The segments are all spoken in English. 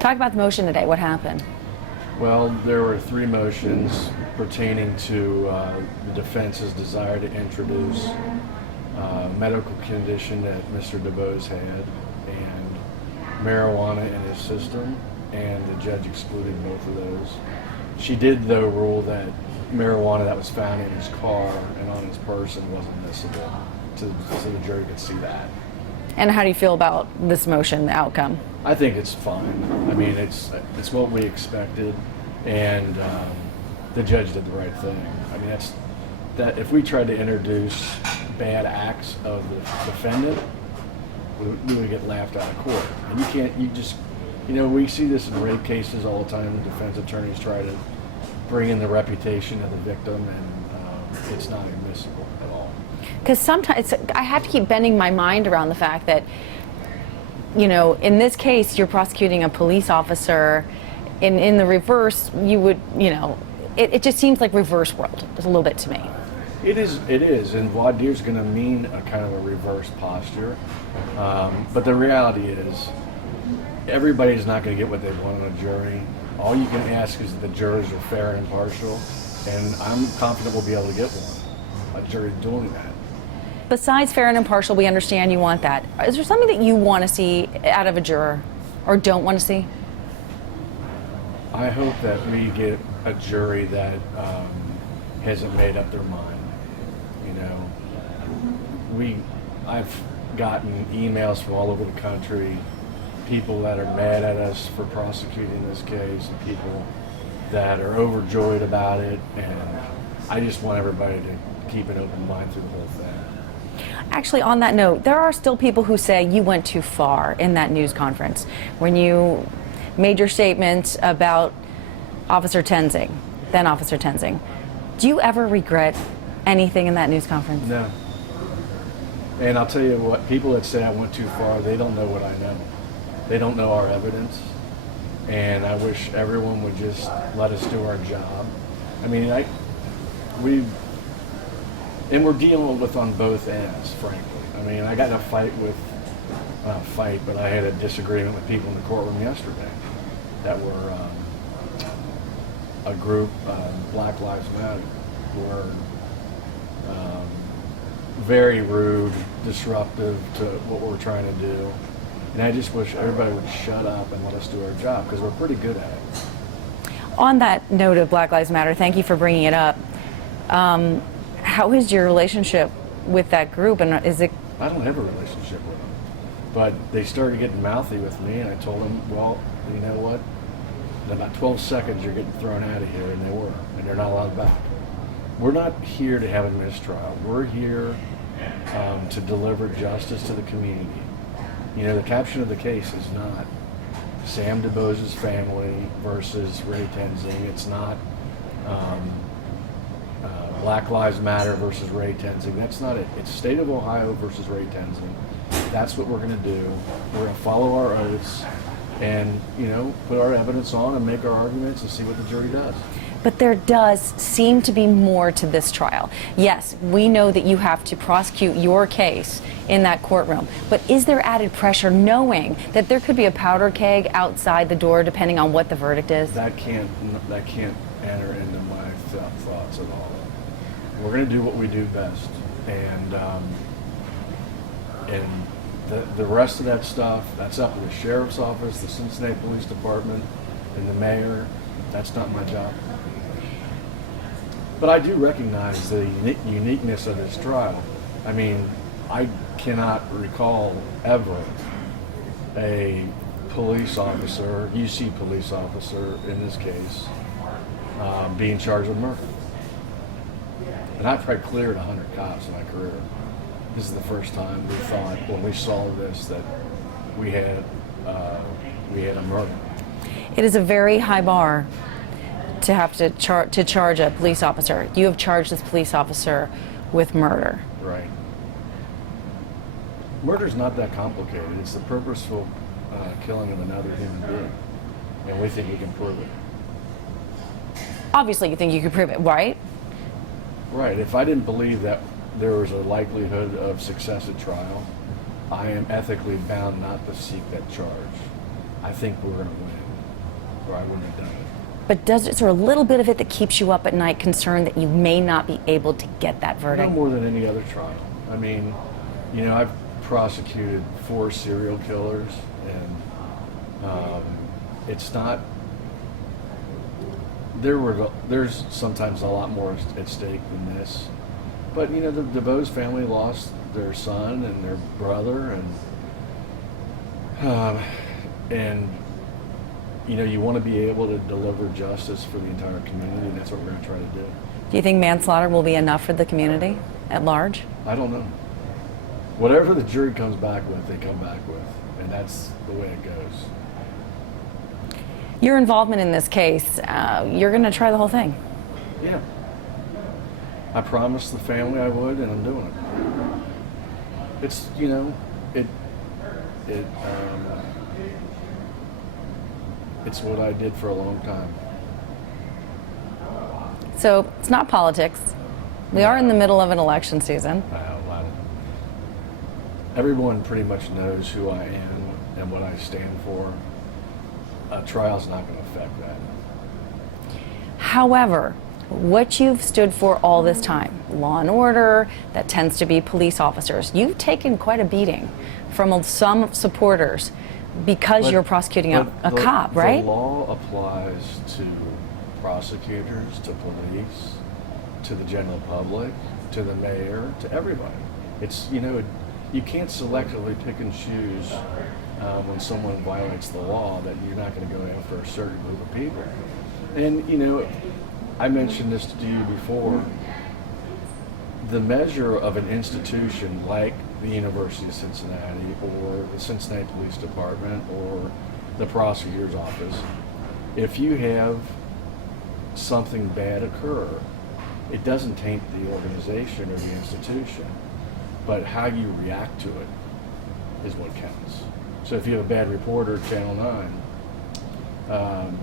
Talk about the motion today. What happened? Well, there were 3 motions pertaining to the defense's desire to introduce medical condition that Mr. DeBose had and marijuana in his system, and the judge excluded both of those. She did, though, rule that marijuana that was found in his car and on his person wasn't admissible, so the jury could see that. And how do you feel about this motion, the outcome? I think it's fine. I mean, it's what we expected, and the judge did the right thing. I mean, that if we tried to introduce bad acts of the defendant, we would get laughed out of court. And we see this in rape cases all the time. The defense attorneys try to bring in the reputation of the victim, and it's not admissible at all. Because sometimes I have to keep bending my mind around the fact that, in this case, you're prosecuting a police officer. In the reverse, you would, it just seems like reverse world a little bit to me. It is, and voir dire is going to mean a kind of a reverse posture. But the reality is, everybody's not going to get what they want on a jury. All you can ask is that the jurors are fair and impartial, and I'm confident we'll be able to get one, a jury doing that. Besides fair and impartial, we understand you want that. Is there something that you want to see out of a juror or don't want to see? I hope that we get a jury that hasn't made up their mind. I've gotten emails from all over the country, people that are mad at us for prosecuting this case, and people that are overjoyed about it, and I just want everybody to keep an open mind through the whole thing. Actually, on that note, there are still people who say you went too far in that news conference when you made your statements about Officer Tenzing, then Officer Tenzing. Do you ever regret anything in that news conference? No. And I'll tell you what, people that say I went too far, they don't know what I know. They don't know our evidence. And I wish everyone would just let us do our job. I mean, we're dealing with on both ends, frankly. I mean, I got in a fight but I had a disagreement with people in the courtroom yesterday that were a group, Black Lives Matter, were very rude, disruptive to what we're trying to do. And I just wish everybody would shut up and let us do our job, because we're pretty good at it. On that note of Black Lives Matter, thank you for bringing it up. How is your relationship with that group, and is it? I don't have a relationship with them, but they started getting mouthy with me, and I told them, well, you know what? In about 12 seconds, you're getting thrown out of here, and they were, and they're not allowed back. We're not here to have a mistrial. We're here to deliver justice to the community. The caption of the case is not Sam DeBose's family versus Ray Tenzing. It's not Black Lives Matter versus Ray Tenzing. That's not it. It's State of Ohio versus Ray Tenzing. That's what we're going to do. We're going to follow our oaths and, put our evidence on and make our arguments and see what the jury does. But there does seem to be more to this trial. Yes, we know that you have to prosecute your case in that courtroom, but is there added pressure knowing that there could be a powder keg outside the door depending on what the verdict is? That can't enter into my thoughts at all. We're going to do what we do best, and the rest of that stuff, that's up to the sheriff's office, the Cincinnati Police Department, and the mayor. That's not my job. But I do recognize the uniqueness of this trial. I mean, I cannot recall ever a police officer, UC police officer in this case, being charged with murder. And I've probably cleared 100 cops in my career. This is the first time we thought, when we saw this, that we had a murder. It is a very high bar to have to charge a police officer. You have charged this police officer with murder. Right. Murder's not that complicated. It's the purposeful killing of another human being, and we think we can prove it. Obviously, you think you could prove it, right? Right. If I didn't believe that there was a likelihood of success at trial, I am ethically bound not to seek that charge. I think we're going to win. or I wouldn't have done it. But is there a little bit of it that keeps you up at night, concerned that you may not be able to get that verdict? No more than any other trial. I mean, you know, I've prosecuted 4 serial killers, and it's not. There's sometimes a lot more at stake than this, but you know, the DeBose family lost their son and their brother, and you know, you want to be able to deliver justice for the entire community, and that's what we're going to try to do. Do you think manslaughter will be enough for the community at large? I don't know. Whatever the jury comes back with, they come back with, and that's the way it goes. Your involvement in this case, you're going to try the whole thing. Yeah. I promised the family I would, and I'm doing it. It's, you know, it's what I did for a long time. So it's not politics. We are in the middle of an election season. Everyone pretty much knows who I am and what I stand for. A trial's not going to affect that. However, what you've stood for all this time, law and order, that tends to be police officers. You've taken quite a beating from some supporters because you're prosecuting a cop, right? The law applies to prosecutors, to police, to the general public, to the mayor, to everybody. It's, you know, you can't selectively pick and choose when someone violates the law that you're not going to go after a certain group of people. And, you know, I mentioned this to you before. The measure of an institution like the University of Cincinnati or the Cincinnati Police Department or the prosecutor's office, if you have something bad occur, it doesn't taint the organization or the institution, but how you react to it is what counts. So if you have a bad reporter at Channel 9,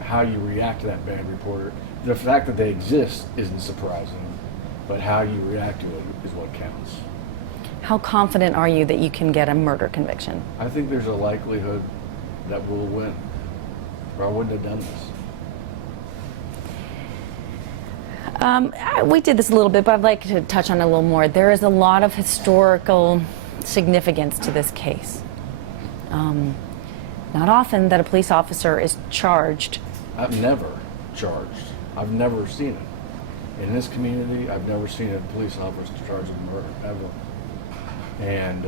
how you react to that bad reporter, the fact that they exist isn't surprising, but how you react to it is what counts. How confident are you that you can get a murder conviction? I think there's a likelihood that we'll win, or I wouldn't have done this. We did this a little bit, but I'd like to touch on it a little more. There is a lot of historical significance to this case. Not often that a police officer is charged. I've never charged. I've never seen it. In this community, I've never seen a police officer charged with murder, ever. And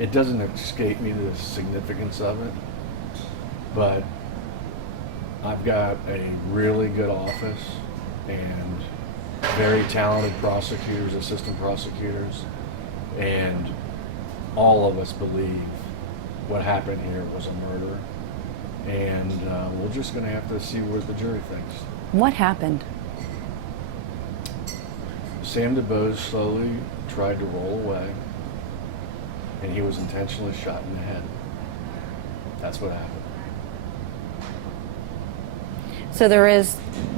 it doesn't escape me the significance of it, but I've got a really good office and very talented prosecutors, assistant prosecutors, and all of us believe what happened here was a murder, and we're just going to have to see what the jury thinks. What happened? Sam DeBose slowly tried to roll away, and he was intentionally shot in the head. That's what happened. So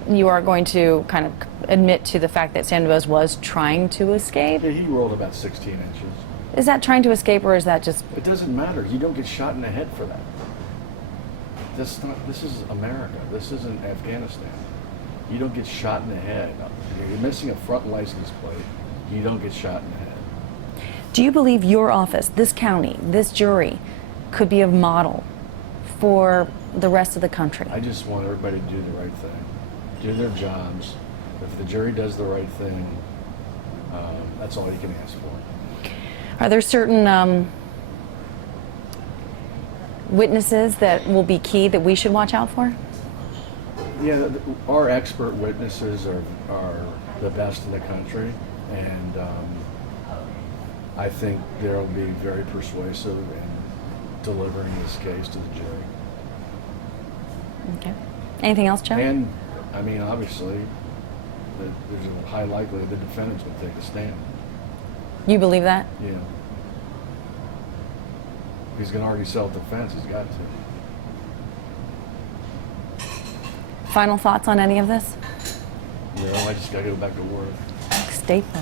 you are going to kind of admit to the fact that Sam DeBose was trying to escape? Yeah, he rolled about 16 inches. Is that trying to escape, or is that just... It doesn't matter. You don't get shot in the head for that. This is America. This isn't Afghanistan. You don't get shot in the head. You're missing a front license plate. You don't get shot in the head. Do you believe your office, this county, this jury, could be a model for the rest of the country? I just want everybody to do the right thing. Do their jobs. If the jury does the right thing, that's all you can ask for. Are there certain witnesses that will be key that we should watch out for? Yeah, our expert witnesses are the best in the country, and I think they'll be very persuasive in delivering this case to the jury. Okay. Anything else, Joe? And, I mean, obviously, there's a high likelihood the defendants would take a stand. You believe that? Yeah. If he's going to argue self-defense, he's got to. Final thoughts on any of this? No, I just got to go back to work. Stay put.